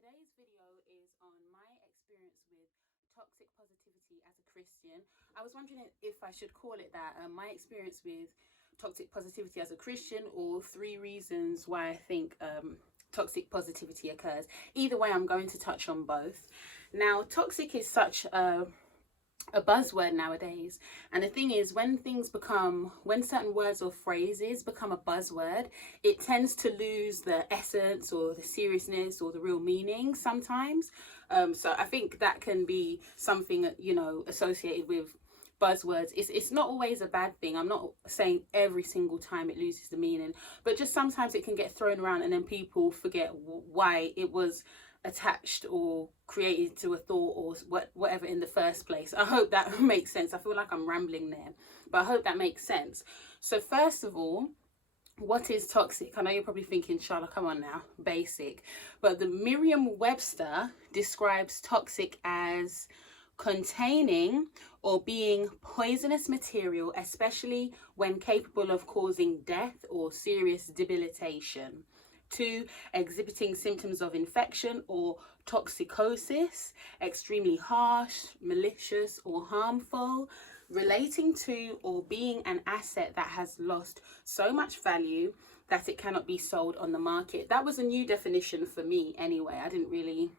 today's video is on my experience with toxic positivity as a Christian. I was wondering if I should call it that, my experience with toxic positivity as a Christian, or 3 reasons why I think toxic positivity occurs. Either way, I'm going to touch on both. Now, toxic is such a buzzword nowadays, and the thing is, when certain words or phrases become a buzzword, it tends to lose the essence or the seriousness or the real meaning sometimes. So I think that can be something, associated with buzzwords. It's not always a bad thing. I'm not saying every single time it loses the meaning, but just sometimes it can get thrown around and then people forget why it was attached or created to a thought or whatever in the first place. I hope that makes sense. I feel like I'm rambling there, but I hope that makes sense. So first of all, what is toxic? I know you're probably thinking, Charlotte, come on now, basic. But the Merriam-Webster describes toxic as containing or being poisonous material, especially when capable of causing death or serious debilitation. 2, exhibiting symptoms of infection or toxicosis, extremely harsh, malicious, or harmful, relating to or being an asset that has lost so much value that it cannot be sold on the market. That was a new definition for me anyway. I didn't really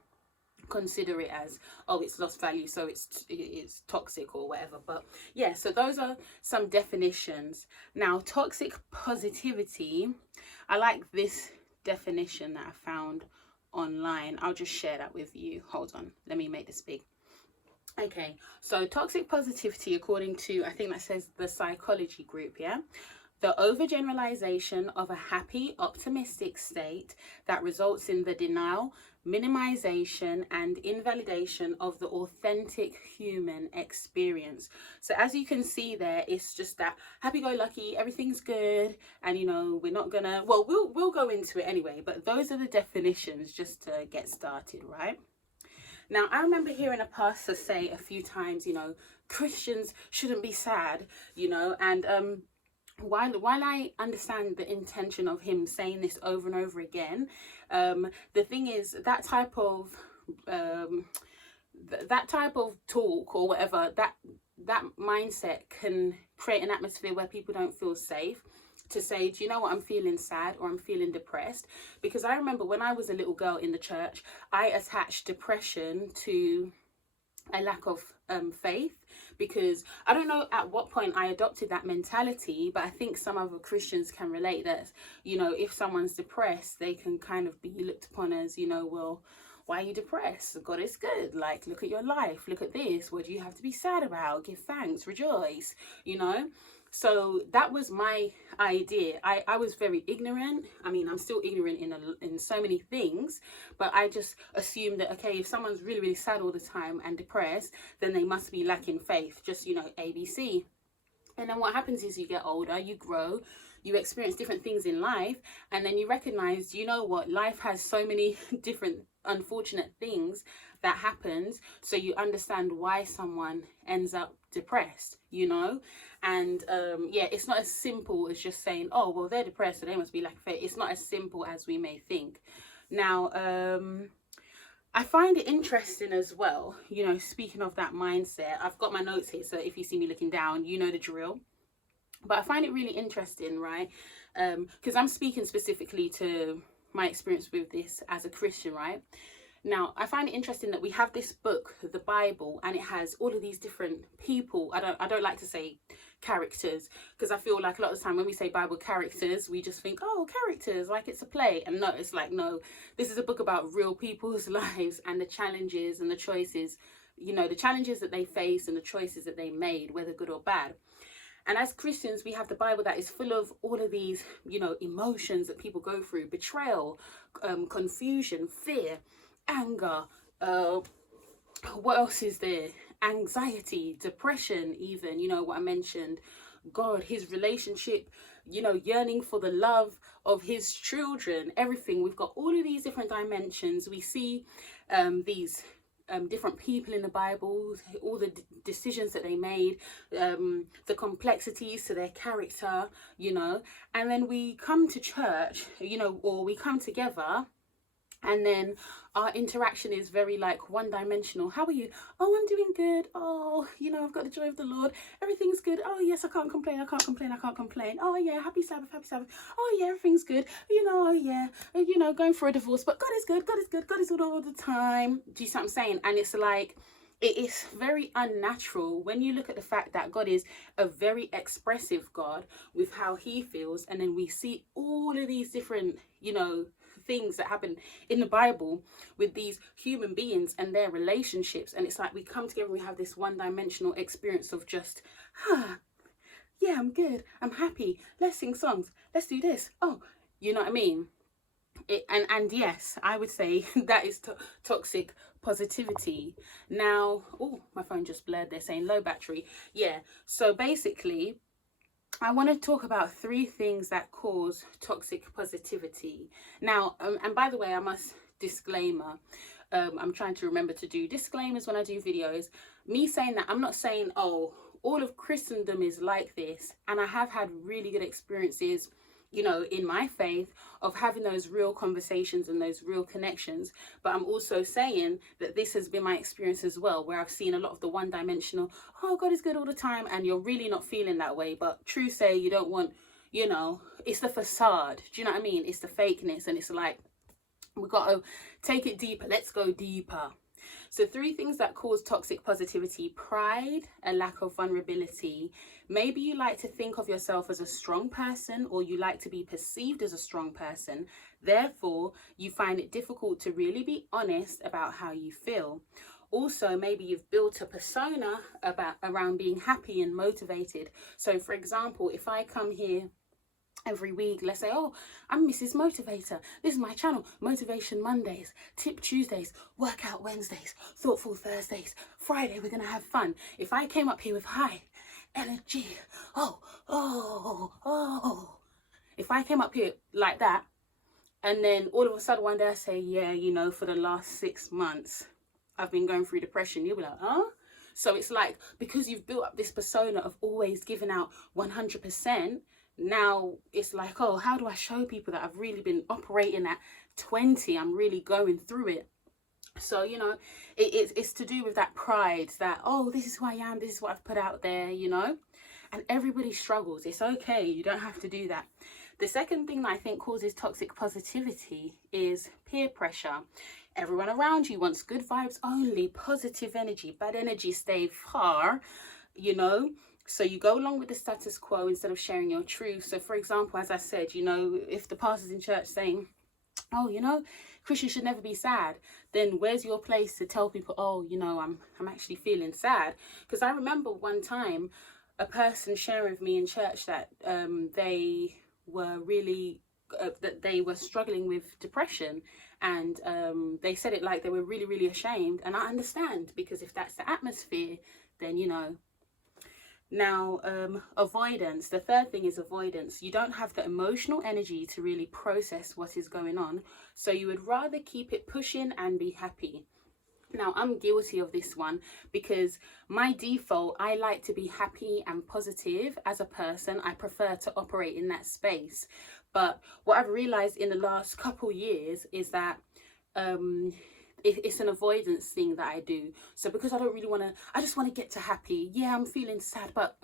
consider it as, oh, it's lost value, so it's toxic or whatever. But yeah, so those are some definitions. Now, toxic positivity, I like this definition that I found online. I'll just share that with you. Hold on, let me make this big. Okay, so toxic positivity, according to, I think that says the Psychology Group, yeah, the overgeneralization of a happy, optimistic state that results in the denial, minimization, and invalidation of the authentic human experience. So as you can see there, it's just that happy-go-lucky, everything's good, and we're not gonna, well, we'll go into it anyway, but those are the definitions just to get started, right? Now, I remember hearing a pastor say a few times, Christians shouldn't be sad, and while I understand the intention of him saying this over and over again, the thing is, that type of talk or whatever, that mindset can create an atmosphere where people don't feel safe to say, do you know what, I'm feeling sad or I'm feeling depressed. Because I remember when I was a little girl in the church, I attached depression to a lack of faith, because I don't know at what point I adopted that mentality, but I think some other Christians can relate that, if someone's depressed, they can kind of be looked upon as, well, why are you depressed? God is good. Like, look at your life. Look at this. What do you have to be sad about? Give thanks, rejoice, So that was my idea. I was very ignorant. I mean, I'm still ignorant in so many things, but I just assumed that, okay, if someone's really, really sad all the time and depressed, then they must be lacking faith, just, ABC. And then what happens is you get older, you grow, you experience different things in life, and then you recognize, life has so many different unfortunate things that happens, so you understand why someone ends up depressed, and it's not as simple as just saying, oh, well, they're depressed, so they must be like faith. It's not as simple as we may think. Now, I find it interesting as well, speaking of that mindset, I've got my notes here, so if you see me looking down, you know the drill. But I find it really interesting, right? Because I'm speaking specifically to my experience with this as a Christian, right? Now, I find it interesting that we have this book, the Bible, and it has all of these different people. I don't like to say characters, because I feel like a lot of the time when we say Bible characters, we just think, oh, characters, like it's a play. And no, it's like, no, this is a book about real people's lives and the challenges and the choices, the challenges that they face and the choices that they made, whether good or bad. And as Christians, we have the Bible that is full of all of these, emotions that people go through: betrayal, confusion, fear, anger, what else is there? Anxiety, depression, even, what I mentioned, God, his relationship, yearning for the love of his children, everything. We've got all of these different dimensions. We see these different people in the Bible, all the decisions that they made, the complexities to their character, and then we come to church, or we come together And then our interaction is very like one-dimensional. How are you? Oh, I'm doing good. Oh, I've got the joy of the Lord. Everything's good. Oh yes, I can't complain. I can't complain. I can't complain. Oh yeah, happy Sabbath, happy Sabbath. Oh yeah, everything's good. Oh yeah, going for a divorce, but God is good. God is good. God is good all the time. Do you see what I'm saying? And it's like, it is very unnatural when you look at the fact that God is a very expressive God with how he feels, and then we see all of these different, things that happen in the Bible with these human beings and their relationships, and it's like we come together and we have this one-dimensional experience of just, yeah, I'm good, I'm happy, let's sing songs, let's do this. Oh, you know what I mean? And yes, I would say that is toxic positivity. Now, oh, my phone just blurred. They're saying low battery. Yeah, so basically I want to talk about 3 things that cause toxic positivity. Now, and by the way, I must disclaimer, I'm trying to remember to do disclaimers when I do videos. Me saying that, I'm not saying, oh, all of Christendom is like this. And I have had really good experiences, in my faith, of having those real conversations and those real connections. But I'm also saying that this has been my experience as well, where I've seen a lot of the one-dimensional, oh, God is good all the time, and you're really not feeling that way. But true say, you don't want, it's the facade. Do you know what I mean? It's the fakeness, and it's like, we got to take it deeper. Let's go deeper. So 3 things that cause toxic positivity: pride, a lack of vulnerability. Maybe you like to think of yourself as a strong person, or you like to be perceived as a strong person. Therefore, you find it difficult to really be honest about how you feel. Also, maybe you've built a persona around being happy and motivated. So for example, if I come here every week, let's say, oh, I'm Mrs. Motivator, this is my channel, Motivation Mondays, Tip Tuesdays, Workout Wednesdays, Thoughtful Thursdays, Friday we're gonna have fun. If I came up here with high energy, if I came up here like that, and then all of a sudden one day I say, yeah, for the last 6 months I've been going through depression, you'll be like, huh? So it's like, because you've built up this persona of always giving out 100%, now it's like, oh, how do I show people that I've really been operating at 20? I'm really going through it. So, it's to do with that pride that, oh, this is who I am, this is what I've put out there, and everybody struggles. It's okay, you don't have to do that. The second thing that I think causes toxic positivity is peer pressure. Everyone around you wants good vibes only, positive energy. Bad energy stay far, So you go along with the status quo instead of sharing your truth. So for example, as I said, if the pastor's in church saying, oh, Christians should never be sad, then where's your place to tell people, oh, I'm actually feeling sad? Because I remember one time a person sharing with me in church that they were really that they were struggling with depression, and they said it like they were really, really ashamed. And I understand, because if that's the atmosphere, then Now, avoidance. The third thing is avoidance. You don't have the emotional energy to really process what is going on, so you would rather keep it pushing and be happy. Now, I'm guilty of this one, because my default, I like to be happy and positive as a person. I prefer to operate in that space. But what I've realized in the last couple years is that it's an avoidance thing that I do. So because I don't really want to, I just want to get to happy. Yeah, I'm feeling sad, but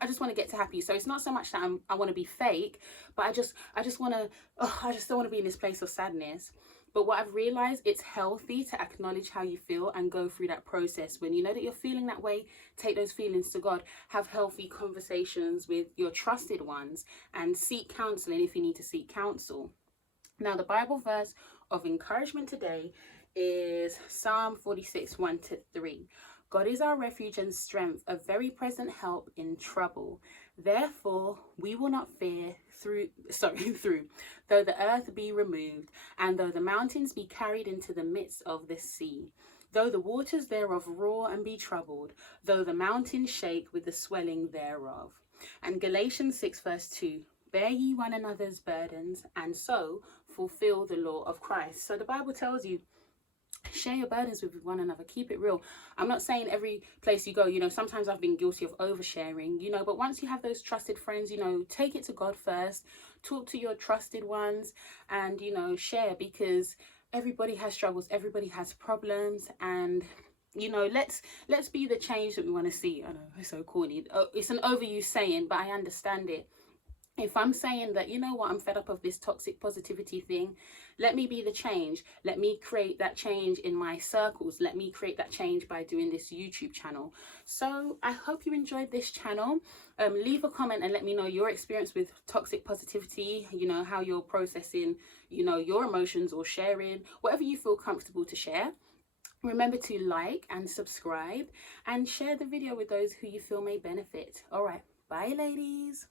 I just want to get to happy. So it's not so much that I want to be fake, but I just want to, I just don't want to be in this place of sadness. But what I've realized, it's healthy to acknowledge how you feel and go through that process. When you know that you're feeling that way, take those feelings to God. Have healthy conversations with your trusted ones, and seek counseling if you need to seek counsel. Now, the Bible verse of encouragement today is Psalm 46, 1-3. God is our refuge and strength, a very present help in trouble. Therefore, we will not fear though the earth be removed, and though the mountains be carried into the midst of the sea, though the waters thereof roar and be troubled, though the mountains shake with the swelling thereof. And Galatians 6, verse 2. Bear ye one another's burdens, and so fulfill the law of Christ. So the Bible tells you, share your burdens with one another. Keep it real. I'm not saying every place you go, sometimes I've been guilty of oversharing, but once you have those trusted friends, take it to God first. Talk to your trusted ones and, share, because everybody has struggles, everybody has problems, and you know, let's be the change that we want to see. I know it's so corny. Oh, it's an overused saying, but I understand it. If I'm saying that, you know what, I'm fed up of this toxic positivity thing, let me be the change. Let me create that change in my circles. Let me create that change by doing this YouTube channel. So I hope you enjoyed this channel. Leave a comment and let me know your experience with toxic positivity, you know, how you're processing, you know, your emotions, or sharing whatever you feel comfortable to share. Remember to like and subscribe and share the video with those who you feel may benefit. All right, bye ladies.